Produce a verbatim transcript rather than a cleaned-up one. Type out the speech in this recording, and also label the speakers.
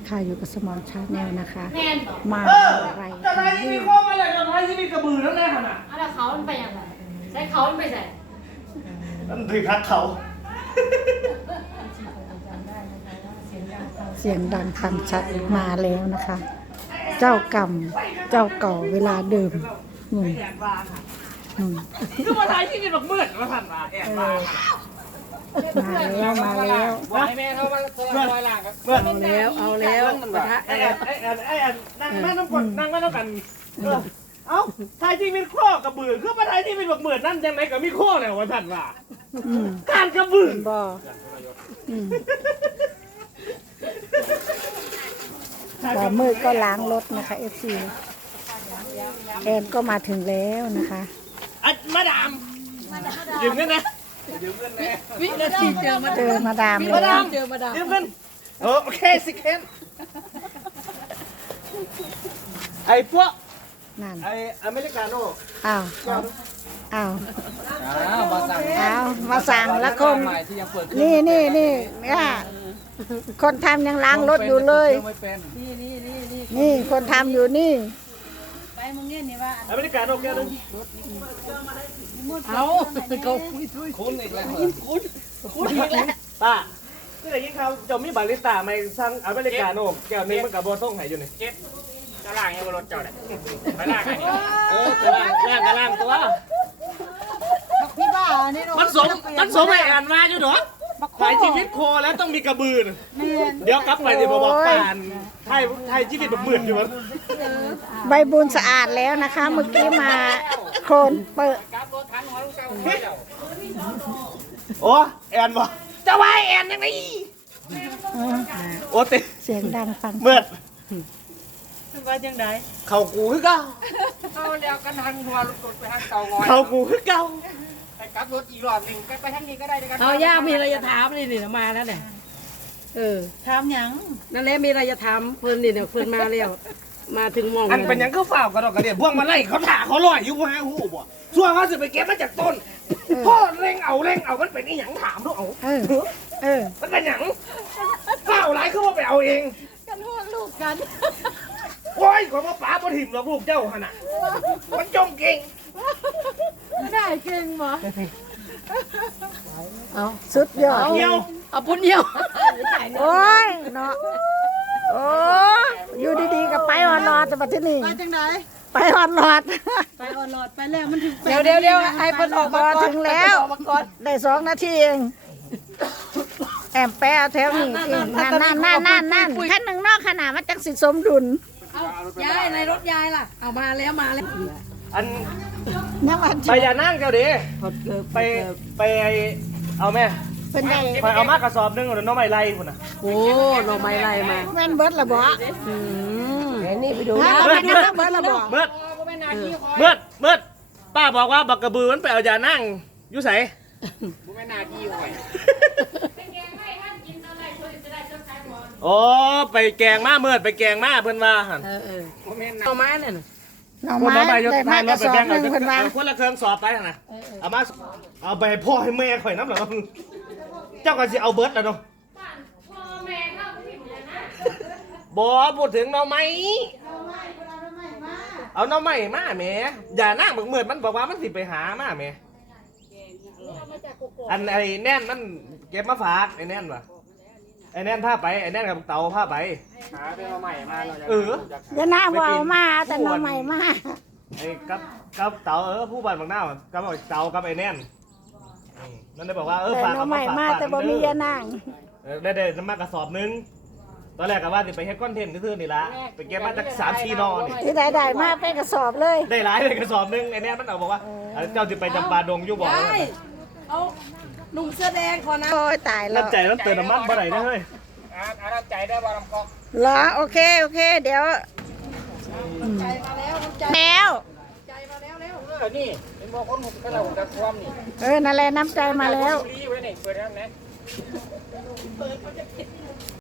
Speaker 1: ค่ะอยู่กับสมอนชาแนลนะคะ
Speaker 2: แม่นบอก
Speaker 1: มา
Speaker 3: เออ
Speaker 1: อะไร
Speaker 3: จะไรที่มีข้อมาเลยจะไรที่มีกระบือนั่นแหละขนาด
Speaker 2: เอาแล้วเขามันไปยังไงใช้เขามันไปใส่
Speaker 3: นั่นถือคัดเขา
Speaker 1: เสียงดังฟังชัดมาแล้วนะคะ เจ้ากรรมเจ้าเก่าเวลาเดิมอืม
Speaker 3: แอบวางค่ะ
Speaker 1: อืม
Speaker 3: คือมาไรที่มีดอกเมือดมาสั่นมาแอบวาง
Speaker 1: มาแล้วมาแล้ว
Speaker 3: ว่าให้แม่เขามาสลับรอยหลังครับเมือด
Speaker 1: เอาแล้วเอาแล้วปะทะ
Speaker 3: ไอ้แอนไอ้แอนไอ้แอนนั่งแม่น้ำกดนั่งแม่น้ำกันเออเอ้าไทยที่มีข้อกระบือคือมาไทยที่มีดอกเมือดนั่นยังไงก็มีข้อเนี่ยวันสั่นว่า
Speaker 1: อืม
Speaker 3: การกระบือ
Speaker 1: บ่อืมบ่มือก็ล้างรถนะคะเอฟซีแอนก็มาถึงแล้วนะคะ
Speaker 3: อ่ะมาดามยืมเงินนะยืมเงินนะ
Speaker 4: วินาทีเจอมา
Speaker 1: เจอมาดาม
Speaker 3: มา
Speaker 1: แล้
Speaker 3: ดาว ม
Speaker 4: เจอมาดาม
Speaker 3: ยืมเงินโอเคสิเคนไอ้พวก
Speaker 1: นั่น
Speaker 3: ไอ้อเมริกาโน่
Speaker 1: อ้าวอ้าว
Speaker 4: อ้าวมาสั่ง
Speaker 1: อ้าวมาสั่งแล้วคน
Speaker 4: ใหม่ที่ยังเปิด
Speaker 1: นี่นี่นี่เนี่ยคนทำยังล้างรถอยู่เลย
Speaker 4: ไม่เป็น
Speaker 2: นี่นี่นี่นี่
Speaker 1: นี่คนทำอยู่นี่
Speaker 2: ไปมึงเนี่ยนี่ว่า
Speaker 3: อเมริกาโน่แก้วนึง
Speaker 4: เอาเขาคุยคุยคุณอีกแล้วคุณคุณคุณอีกแล้ว
Speaker 3: ป้าคือได้ยินข่าวเจ้ามีบาริสต้าไม่สั่งอเมริกาโน่แก้วนึงมันกับโบส่งให้อยู่นี่
Speaker 5: เก็บกระล่างยังบนรถเจ้าเนี่ยไปล่างไงนี่
Speaker 3: เออกระล่างล่างกระล่างตัว
Speaker 2: พี่บ้านี่
Speaker 3: มันสมมันสมไอ้อ่านมาอยู่เนาะขายชีวิตโคแล้วต้องมีกระบือน่ะเดี๋ยวกลับไปเดี๋ยวมาบอกปานไทยไทยชีวิตแบบมืดอยู่มั้ง
Speaker 1: ใบบุญสะอาดแล้วนะคะ เมื่อกี้มาโคลนเปิด
Speaker 5: กลับรถทันหัวลูกเจ้าเจ้า
Speaker 3: โอ้แอนบอกจะว่าแอนยังไง
Speaker 1: เออ
Speaker 3: โอ้ติ
Speaker 1: เสียงดังฟัง
Speaker 3: เมืด
Speaker 4: ว่าจังได
Speaker 3: เขากูคือเก่า
Speaker 5: เอาแล้วกันทันหัวลูกรถไปทางเตางอย
Speaker 3: เขากูคือเก่า
Speaker 5: ไปกลับรถอีกรอบหนึ่งไปไปทางนี้ก็ได้ด้วยกัน
Speaker 6: เอาย่ามีอะไรจะถามนี่นี่มาแล้วเนี่ยเออ
Speaker 4: ถามหยัง
Speaker 6: นั่นแหละมีอะไรจะถามเพื่อนนี่เนี่ยเพื่อนมาแล้วมาถึงมอง
Speaker 3: อันเป็นหยังก็ฝ่าวกระดอกกระเดียพวกมันไล่เขาถ่าเขาลอยอยู่ฮะหูบ่ส่วนเขาจะไปเก็บมาจากต้นพ่อเร่งเอาเร่งเอามันเป็นอีหยังถามด้วยเอา
Speaker 1: เออเออ
Speaker 3: มันเป็นหยังฝ่าวไรเขาว่าไปเอาเอง
Speaker 2: กันห่วงลูกกัน
Speaker 3: โอ้ยขอมาป๋าบ่ถิ่มหรอกลูกเจ้าขนาดมันจมเก่ง
Speaker 2: ได้เก่งบ่
Speaker 1: เอาสุดยอด
Speaker 3: เดียว
Speaker 6: เอาปุ้นเยี่ยว
Speaker 1: โอ้ยเนาะโอ้อยู่ดีๆกับไปออนรอดแต่ปัจจุบัน
Speaker 4: ว่าจังได
Speaker 1: ไปออนรอด
Speaker 4: ไปออนหลอดไปแล้วมันถึง
Speaker 6: เดี๋ยวเดี๋ยวเดี๋ยวให้เพิ่นออก
Speaker 1: มา
Speaker 6: มาก่อน
Speaker 1: ถึงแล้ว
Speaker 6: ออกมาก่อน
Speaker 1: ได้สองนาทีเองแอมแปะเอาแถวนี้เองนั่นนั่นนั่นนั่นนั่นขั้นหนึ่งนอกขนาดมันจังสิสมดุล
Speaker 6: เอายายในรถยายล่ะเอามาแล้วมาแล้ว
Speaker 3: อัน
Speaker 1: ยังวัน
Speaker 3: ไปอย่านั่งเจ้าดิไปไปไอเอาแม่
Speaker 1: เป็นไง
Speaker 3: ไปเอามากระสอบหนึงหรือน้องไม่ไล่คุณน่ะ
Speaker 6: โอ้หน่อไม้ไล่มา
Speaker 1: แม่นเบิร์ดละบ่
Speaker 6: อืมนี่ไปดู
Speaker 1: ฮะ
Speaker 6: นะ
Speaker 1: แม่นเบิร์ดละบ่
Speaker 3: เบิดเบิดเบิดป้าบอกว่าบักกระบือมันไปเอาอย่านั่งอยู่ไส
Speaker 5: บุ้ไม่นาที่หอย
Speaker 3: โอ้ไปแกงมาเมิดไปแกงมาเพิ่นว่าหั่น
Speaker 6: เออเออ
Speaker 5: บุ้ไม่นา
Speaker 6: หน่อไม้เนี่ยน่ะ
Speaker 1: หน่อ
Speaker 3: คน
Speaker 1: ไม้
Speaker 3: ละใบยศ
Speaker 1: ได้มากระสอบหนึ่งเพิ่นว่า
Speaker 3: เอาคนละเครื่องสอบไปหั่นน่ะเอามาเอาไปให้พ่อให้แม่ข่อยน้ำเหรอเจ้าก็สิเอาเบิดแล้วเนาะ
Speaker 2: พ่อแม่เข้าผิดเลยนะ
Speaker 3: บ่พูดถึงหน่อไม้เอาหน่อไม้มาแหมอย่านั่งบักเมิดมันบอกว่ามันสิไปหามาแหมอันไอ้แน่นมันเก็บมาฝากไอ้แน่นว่ะไอ้แน่นพาไปไอ้แน่นกับเตาพาไป
Speaker 5: หาเป็นมาใหม่มาเราจะ
Speaker 3: เออ
Speaker 1: เดี๋ยวหน้าบ่เอามาแต่หน่อใหม่มา
Speaker 3: ไอ้กับกับเตาเออผู้บ้านบางหน้ากับไอ้เตากับไอ้แน่นอืมนั่นได้บอกว่าเออ
Speaker 1: แต่
Speaker 3: ฝาก
Speaker 1: หน่อ
Speaker 3: เอา
Speaker 1: ให
Speaker 3: มา
Speaker 1: ม่
Speaker 3: ฝาก
Speaker 1: มา
Speaker 3: ฝาก
Speaker 1: แต่บ่มียานาง
Speaker 3: เออได้ได้น้ำมากระสอบหนึงตอนแรกก็ว่าสิไปเฮ็ดคอนเทนต์ซื่อๆนี่ละไปเก็บมาจากสามสี่นอนี่
Speaker 1: ที่ได้ได้มาเป็นกระสอบเลย
Speaker 3: ได้หลายเลยกระสอบหนึงไอ้แน่นมันเอาบอกว่าเออเจ้าจะไปจำปาดงอยู่บ่
Speaker 6: ยายเอาหนุ่มเสื้อแดงขอนะ
Speaker 1: โอ้ยตายแล้
Speaker 3: รั
Speaker 1: ว
Speaker 3: บใจต้องเติมน้ำมันบ่ได้นะเฮ้ย
Speaker 5: อ่าอ่าใจได้บอลำกอก
Speaker 1: เหรอโอเคโอเค เดี๋ยวแล้ว
Speaker 5: เออนี่เป็นบอกคนหุ่นกระเราจะความนี่
Speaker 1: เออนั่นแหละน้ำใจมาแล้ว
Speaker 5: รีไว้เนี่ยเปิดแล้วนะ